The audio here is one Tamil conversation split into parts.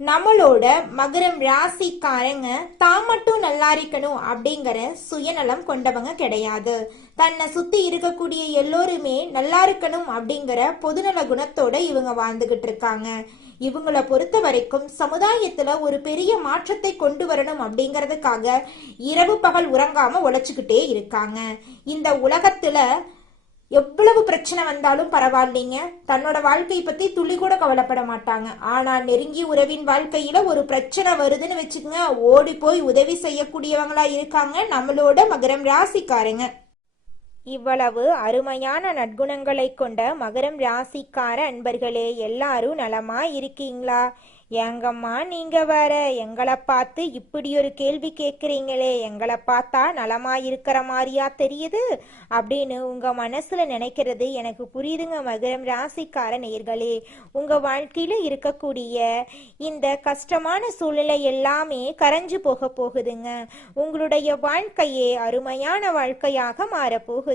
நம்மளோட மகரம் ராசிக்காரங்க தான் மட்டும் நல்லா இருக்கணும் அப்படிங்கிற சுயநலம் கொண்டவங்க கிடையாது. தன்னை சுத்தி இருக்கக்கூடிய எல்லோருமே நல்லா இருக்கணும் அப்படிங்கிற பொதுநல குணத்தோட இவங்க வாழ்ந்துகிட்டு இருக்காங்க. இவங்கள பொறுத்த வரைக்கும் சமுதாயத்துல ஒரு பெரிய மாற்றத்தை கொண்டு வரணும் அப்படிங்கறதுக்காக இரவு பகல் உறங்காம உழைச்சுக்கிட்டே இருக்காங்க. இந்த உலகத்துல எவ்வளவு பிரச்சனை வந்தாலும் பரவாயில்லைங்க. தன்னோட வாழ்க்கை பத்தி துளி கூட கவலைப்பட மாட்டாங்க. ஆனா நெருங்கிய உறவின் வாழ்க்கையில ஒரு பிரச்சனை வருதுன்னு வச்சுக்கோங்க ஓடி போய் உதவி செய்யக்கூடியவங்களா இருக்காங்க நம்மளோட மகரம் ராசிக்காரங்க. இவ்வளவு அருமையான நற்குணங்களை கொண்ட மகரம் ராசிக்கார அன்பர்களே எல்லாரும் நலமா இருக்கீங்களா? ஏங்கம்மா நீங்க வேற? எங்களை பார்த்து இப்படி ஒரு கேள்வி கேட்குறீங்களே எங்களை பார்த்தா நலமா இருக்கிற மாதிரியா தெரியுது? அப்படின்னு உங்க மனசுல நினைக்கிறது எனக்கு புரியுதுங்க மகரம் ராசிக்கார நேர்களே. உங்க வாழ்க்கையில இருக்கக்கூடிய இந்த கஷ்டமான சூழ்நிலை எல்லாமே கரைஞ்சு போக போகுதுங்க. உங்களுடைய வாழ்க்கையே அருமையான வாழ்க்கையாக மாறப்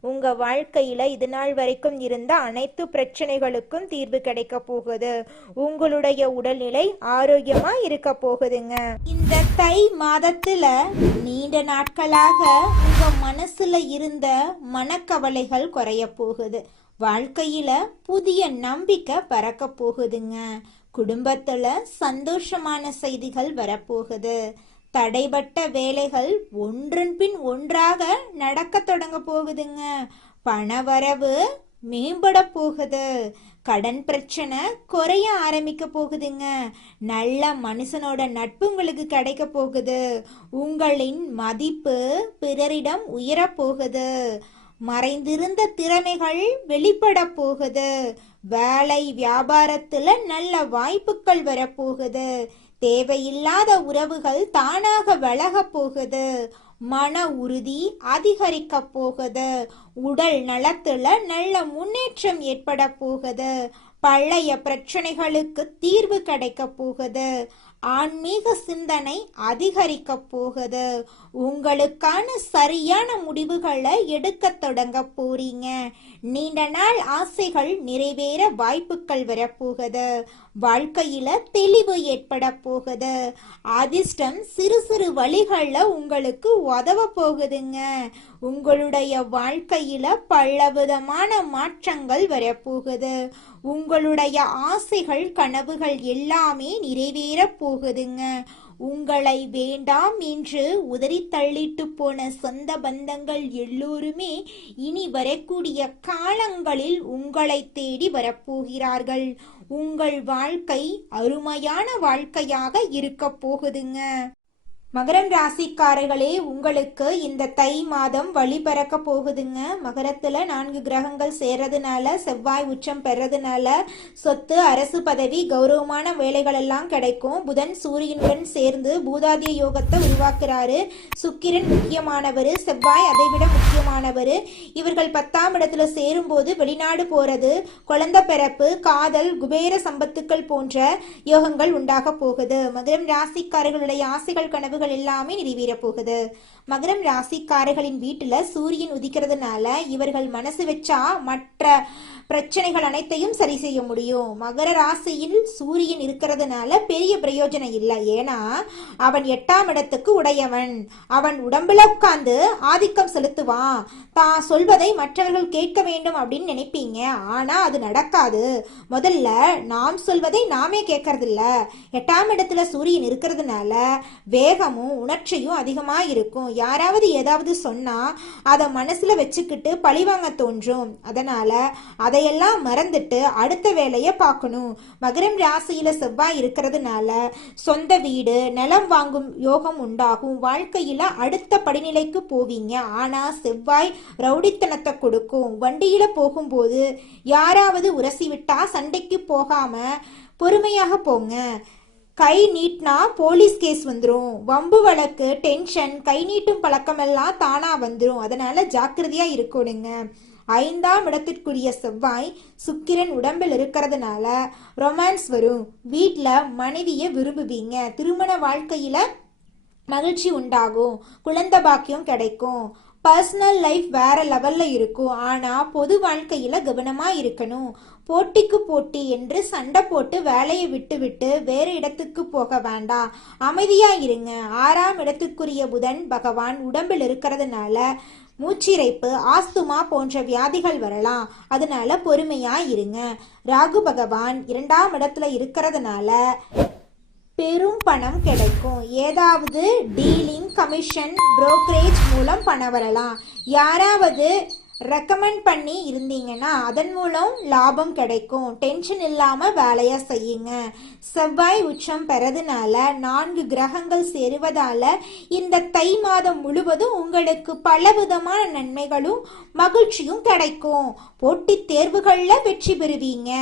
உங்க வாழ்க்கையில இது நாள் வரைக்கும் இருந்த அனைத்து பிரச்சனைகளுக்கும் தீர்வு கிடைக்க போகுது. உங்களுடைய உடல்நிலை ஆரோக்கியமா இருக்க போகுதுங்க. இந்த தை மாதத்துல நீண்ட நாட்களாக உங்க மனசுல இருந்த மனக்கவலைகள் குறைய போகுது. வாழ்க்கையில புதிய நம்பிக்கை பறக்க போகுதுங்க. குடும்பத்துல சந்தோஷமான செய்திகள் வரப்போகுது தடைபட்ட வேலைகள் ஒன்றன் பின் ஒன்றாக நடக்க தொடங்க போகுதுங்க. பணவரவு மேம்பட போகுது. கடன் பிரச்சனை குறைய ஆரம்பிக்க போகுதுங்க. நல்ல மனுஷனோட நட்பு உங்களுக்கு கிடைக்க போகுது. உங்களின் மதிப்பு பிறரிடம் உயரப் போகுது. மறைந்திருந்த திறமைகள் வெளிப்பட போகுது. வேலை வியாபாரத்துல நல்ல வாய்ப்புகள் வரப்போகுது தேவையில்லாத உறவுகள் தானாக விலகப் போகுது. மன உறுதி அதிகரிக்க போகுது. உடல் நலத்துல நல்ல முன்னேற்றம் ஏற்பட போகுது. பழைய பிரச்சனைகளுக்கு தீர்வு கிடைக்க போகுது. ஆன்மீக சிந்தனை அதிகரிக்க போகுது. உங்களுக்கான சரியான முடிவுகளை எடுக்க தொடங்க போறீங்க. நீண்ட நாள் ஆசைகள் நிறைவேற வாய்ப்புகள் வரப்போகுது. வாழ்க்கையில தெளிவு ஏற்பட போகுது. அதிர்ஷ்டம் சிறு சிறு வழிகள்ல உங்களுக்கு உதவ போகுதுங்க. உங்களுடைய வாழ்க்கையில பலவிதமான மாற்றங்கள் வரப்போகுது. உங்களுடைய ஆசைகள் கனவுகள் எல்லாமே நிறைவேறப் போகுதுங்க. உங்களை வேண்டாம் என்று உதறி தள்ளிட்டு போன சொந்த பந்தங்கள் எல்லோருமே இனி வரக்கூடிய காலங்களில் உங்களை தேடி வரப்போகிறார்கள் உங்கள் வாழ்க்கை அருமையான வாழ்க்கையாக இருக்க போகுதுங்க. மகரம் ராசிக்காரர்களே உங்களுக்கு இந்த தை மாதம் வழி பிறக்க போகுதுங்க. மகரத்துல நான்கு கிரகங்கள் சேர்றதுனால செவ்வாய் உச்சம் பெறதுனால சொத்து அரசு பதவி கௌரவமான வேலைகள் எல்லாம் கிடைக்கும். புதன் சூரியனுடன் சேர்ந்து பூதாதிய யோகத்தை உருவாக்குறாரு. சுக்கிரன் முக்கியமானவர் செவ்வாய் அதை விட முக்கியமானவர். இவர்கள் பத்தாம் இடத்துல சேரும்போது வெளிநாடு போறது குழந்தை பிறப்பு காதல் குபேர சம்பத்துக்கள் போன்ற யோகங்கள் உண்டாக போகுது. மகரம் ராசிக்காரர்களுடைய ஆசைகள் கனவு கனவுகள் எல்லாமே நிறைவேறப் போகுது மகரம் ராசிக்காரர்களின் வீட்டுல சூரியன் உதிக்கிறதுனால இவர்கள் மனசு வச்சா மற்ற பிரச்சனைகள் அனைத்தையும் சரி செய்ய முடியும். மகர ராசியில் சூரியன் இருக்கிறதுனால பெரிய பிரயோஜனம் இல்லை. ஏன்னா அவன் எட்டாம் இடத்துக்கு உடையவன். அவன் உடம்புல உட்கார்ந்து ஆதிக்கம் செலுத்துவான். தான் சொல்வதை மற்றவர்கள் கேட்க வேண்டும் அப்படின்னு நினைப்பீங்க. ஆனா அது நடக்காது. முதல்ல நாம் சொல்வதை நாமே கேட்கறதில்ல. எட்டாம் இடத்துல சூரியன் இருக்கிறதுனால வேகம் வேகமும் உணர்ச்சியும் அதிகமாக இருக்கும் யாராவது ஏதாவது சொன்னா அதை மனசுல வச்சுக்கிட்டு பழிவாங்க தோன்றும். அதனால அதையெல்லாம் மறந்துட்டு அடுத்த வேலையை பார்க்கணும். மகரம் ராசியில செவ்வாய் இருக்கிறதுனால சொந்த வீடு நிலம் வாங்கும் யோகம் உண்டாகும். வாழ்க்கையில அடுத்த படிநிலைக்கு போவீங்க. ஆனா செவ்வாய் ரவுடித்தனத்தை கொடுக்கும். வண்டியில போகும்போது யாராவது உரசி விட்டா சண்டைக்கு போகாம பொறுமையாக போங்க. கை நீட்டினா போலீஸ் கேஸ் வந்துடும் வம்பு வழக்கு டென்ஷன் கை நீட்டும் பழக்கமெல்லாம் தானா வந்துடும் அதனால ஜாக்கிரதையா இருக்கணுங்க. ஐந்தாம் இடத்திற்குரிய செவ்வாய் சுக்கிரன் உடம்பில் இருக்கிறதுனால ரொமான்ஸ் வரும். வீட்டில் மனைவியை விரும்புவீங்க. திருமண வாழ்க்கையில் மகிழ்ச்சி உண்டாகும். குழந்தை பாக்கியம் கிடைக்கும். பர்சனல் லைஃப் வேற லெவல்ல இருக்கும். ஆனா பொது வாழ்க்கையில கவனமா இருக்கணும். போட்டிக்கு போட்டி என்று சண்டை போட்டு வேலையை விட்டுவிட்டு வேறு இடத்துக்கு போக வேண்டாம். அமைதியா இருங்க ஆறாம் இடத்துக்குரிய புதன் பகவான் உடம்பில் இருக்கிறதுனால மூச்சிறைப்பு ஆஸ்துமா போன்ற வியாதிகள் வரலாம். அதனால பொறுமையா இருங்க ராகு பகவான் இரண்டாம் இடத்துல இருக்கிறதுனால பெரும் பணம் கிடைக்கும். ஏதாவது டீலிங் கமிஷன் புரோக்கரேஜ் மூலம் பணம் வரலாம். யாராவது ரெக்கமெண்ட் பண்ணி இருந்தீங்கன்னா அதன் மூலம் லாபம் கிடைக்கும். டென்ஷன் இல்லாமல் வேலையாக செய்யுங்க. செவ்வாய் உச்சம் பெறதுனால நான்கு கிரகங்கள் சேருவதால இந்த தை மாதம் முழுவதும் உங்களுக்கு பலவிதமான நன்மைகளும் மகிழ்ச்சியும் கிடைக்கும். போட்டித் தேர்வுகளில் வெற்றி பெறுவீங்க.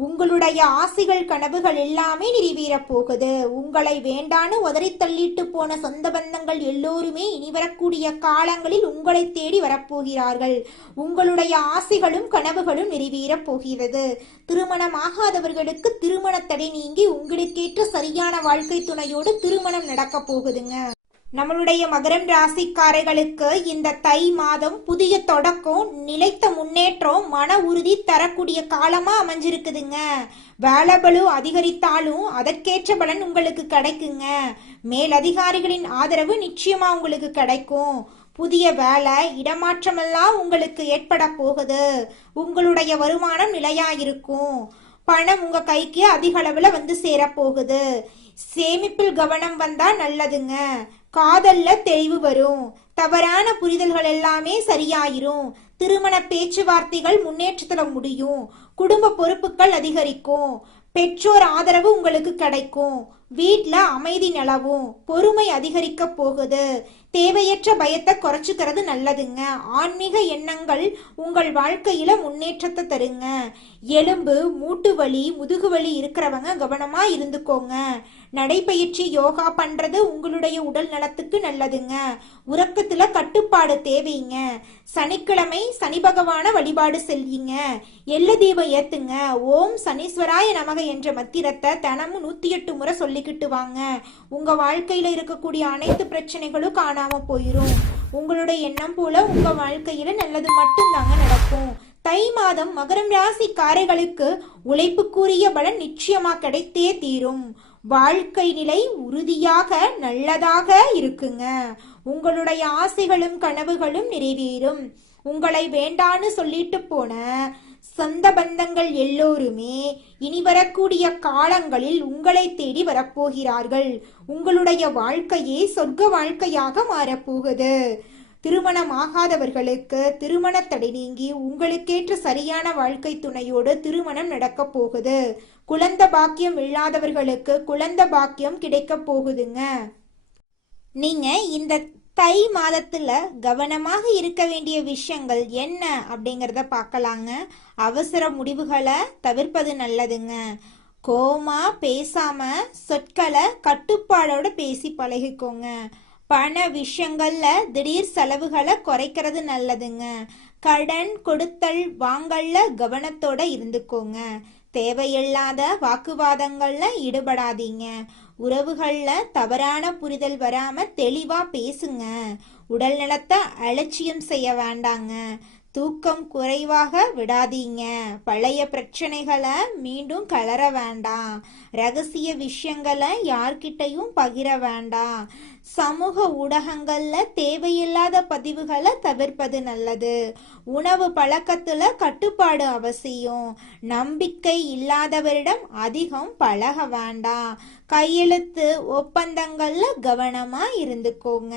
உங்களுடைய ஆசைகள் கனவுகள் எல்லாமே நிறைவேறப் போகுது. உங்களை வேண்டான்னு உதறி தள்ளிட்டு போன சொந்த பந்தங்கள் எல்லோருமே இனி வரக்கூடிய காலங்களில் உங்களை தேடி வரப்போகிறார்கள் உங்களுடைய ஆசைகளும் கனவுகளும் நிறைவேறப் போகிறது. திருமணமாகாதவர்களுக்கு திருமண தடை நீங்கி உங்களுக்கேற்ற சரியான வாழ்க்கை துணையோடு திருமணம் நடக்கப் போகுதுங்க. நம்மளுடைய மகரம் ராசிக்காரர்களுக்கு இந்த தை மாதம் புதிய தொடக்கம் நிலைத்த முன்னேற்றம் மன உறுதி தரக்கூடிய காலமா அமைஞ்சிருக்குதுங்க. வேலை பலு அதிகரித்தாலும் அதற்கேற்ற பலன் உங்களுக்கு கிடைக்குங்க. மேலதிகாரிகளின் ஆதரவு நிச்சயமா உங்களுக்கு கிடைக்கும். புதிய வேலை இடமாற்றமெல்லாம் உங்களுக்கு ஏற்பட போகுது. உங்களுடைய வருமானம் நிலையா இருக்கும் பணம் உங்க கைக்கு அதிக அளவுல வந்து சேரப்போகுது. சேமிப்பில் கவனம் வந்தா நல்லதுங்க. காதல்ல தெளிவு வரும். தவறான புரிதல்கள் எல்லாமே சரியாயிரும். திருமண பேச்சுவார்த்தைகள் முன்னேற்றத்துல முடியும். குடும்ப பொறுப்புகள் அதிகரிக்கும். பெற்றோர் ஆதரவு உங்களுக்கு கிடைக்கும். வீட்டில் அமைதி நிலவும். பொறுமை அதிகரிக்க போகுது. தேவையற்ற பயத்தை குறைச்சிக்கிறது நல்லதுங்க. ஆன்மீக எண்ணங்கள் உங்கள் வாழ்க்கையில முன்னேற்றத்தை தருங்க. எலும்பு மூட்டு வலி முதுகு வலி இருக்கிறவங்க கவனமா இருந்துக்கோங்க. நடைப்பயிற்சி யோகா பண்றது உங்களுடைய உடல் நலத்துக்கு நல்லதுங்க. உறக்கத்துல கட்டுப்பாடு தேவைங்க. சனிக்கிழமை சனி பகவான வழிபாடு செல்வீங்க எல்ல தீபம் ஏத்துங்க. ஓம் சனீஸ்வராய நமக என்ற மத்திரத்தை தினமும் நூத்தி எட்டு முறை சொல்லிக்கிட்டு வாங்க. உங்க வாழ்க்கையில இருக்கக்கூடிய அனைத்து பிரச்சனைகளும் காணாம போயிரும். உங்களுடைய எண்ணம் போல உங்க வாழ்க்கையில நல்லது மட்டும்தாங்க நடக்கும். தை மாதம் மகரம் ராசிக்காரர்களுக்கு உழைப்புக்குரிய பலன் நிச்சயமா கிடைத்தே தீரும். வாழ்க்கை நிலை உறுதியாக நல்லதாக இருக்குங்க. உங்களுடைய ஆசைகளும் கனவுகளும் நிறைவேறும். உங்களை வேண்டான்னு சொல்லிட்டு போன சொந்த பந்தங்கள் எல்லோருமே இனி வரக்கூடிய காலங்களில் உங்களை தேடி வரப்போகிறார்கள். உங்களுடைய வாழ்க்கையே சொர்க்க வாழ்க்கையாக மாறப்போகுது. திருமணம் ஆகாதவர்களுக்கு திருமண தடை நீங்கி உங்களுக்கேற்ற சரியான வாழ்க்கை துணையோடு திருமணம் நடக்கப் போகுது. குழந்த பாக்கியம் இல்லாதவர்களுக்கு குழந்த பாக்கியம் கிடைக்கப் போகுதுங்க. நீங்க இந்த தை மாதத்துல கவனமாக இருக்க வேண்டிய விஷயங்கள் என்ன அப்படிங்கறத பார்க்கலாங்க. அவசர முடிவுகளை தவிர்ப்பது நல்லதுங்க. கோமா பேசாம சொற்களை கட்டுப்பாடோட பேசி பழகிக்கோங்க. பண விஷயங்கள்ல திடீர் செலவுகளை குறைக்கிறது நல்லதுங்க. கடன் கொடுத்தல் வாங்கல்ல கவனத்தோட இருந்துக்கோங்க. தேவையில்லாத வாக்குவாதங்கள்ல ஈடுபடாதீங்க. உறவுகள்ல தவறான புரிதல் வராம தெளிவா பேசுங்க. உடல் நலத்தை அலட்சியம் செய்ய வேண்டாங்க. தூக்கம் குறைவாக விடாதீங்க. பழைய பிரச்சனைகளை மீண்டும் கலர வேண்டாம். ரகசிய விஷயங்களை யார்கிட்டயும் பகிர வேண்டாம். சமூக ஊடகங்களில் தேவையில்லாத பதிவுகளை தவிர்ப்பது நல்லது. உணவு பழக்கத்துல கட்டுப்பாடு அவசியம். நம்பிக்கை இல்லாதவரிடம் அதிகம் பழக வேண்டாம். கையெழுத்து ஒப்பந்தங்களில் கவனமாக இருந்துக்கோங்க.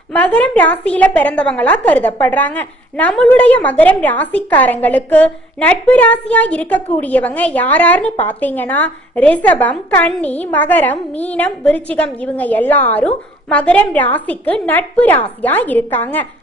மகரம் ராசியில பிறந்தவங்களா கருதப்படுறாங்க. நம்மளுடைய மகரம் ராசிக்காரங்களுக்கு நட்பு ராசியா இருக்கக்கூடியவங்க யாராருன்னு பார்த்தீங்கன்னா ரிஷபம் கன்னி மகரம் மீனம் விருச்சிகம் இவங்க எல்லாரும் மகரம் ராசிக்கு நட்பு ராசியா இருக்காங்க.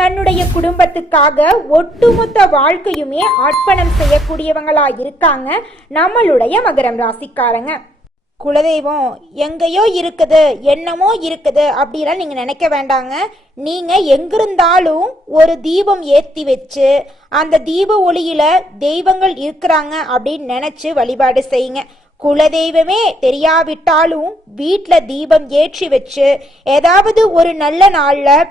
தன்னுடைய குடும்பத்துக்காக ஒட்டுமொத்த வாழ்க்கையுமே அர்ப்பணம் செய்யக்கூடியவங்களா இருக்காங்க. நம்மளுடைய மகரம் ராசிக்காரங்க. குலதெய்வம் எங்கேயோ இருக்குது என்னமோ இருக்குது அப்படிலாம் நீங்கள் நினைக்க வேண்டாங்க. நீங்கள் எங்கிருந்தாலும் ஒரு தீபம் ஏற்றி வச்சு அந்த தீப ஒளியில் தெய்வங்கள் இருக்கிறாங்க அப்படின்னு நினச்சி வழிபாடு செய்யுங்க. குலதெய்வமே தெரியாவிட்டாலும் வீட்டில் தீபம் ஏற்றி வச்சு ஏதாவது ஒரு நல்ல நாளில்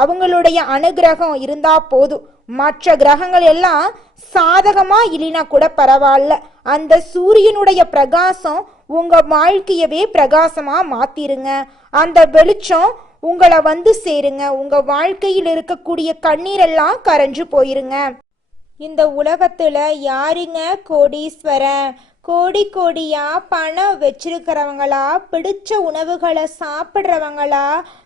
அவங்களுடைய அனுகிரகம் இருந்தா போதும். மற்ற கிரகங்கள் எல்லாம் சாதகமா இல்லைனா கூட பரவாயில்ல. அந்த சூரியனுடைய பிரகாசம் உங்க வாழ்க்கையவே பிரகாசமா மாத்திருங்க. அந்த வெளிச்சம் உங்களை வந்து சேருங்க. உங்க வாழ்க்கையில் இருக்கக்கூடிய கண்ணீரெல்லாம் கரைஞ்சு போயிருங்க. இந்த உலகத்துல யாருங்க கோடீஸ்வரன்? கோடி கோடியா பணம் வச்சிருக்கிறவங்களா? பிடிச்ச உணவுகளை சாப்பிட்றவங்களா?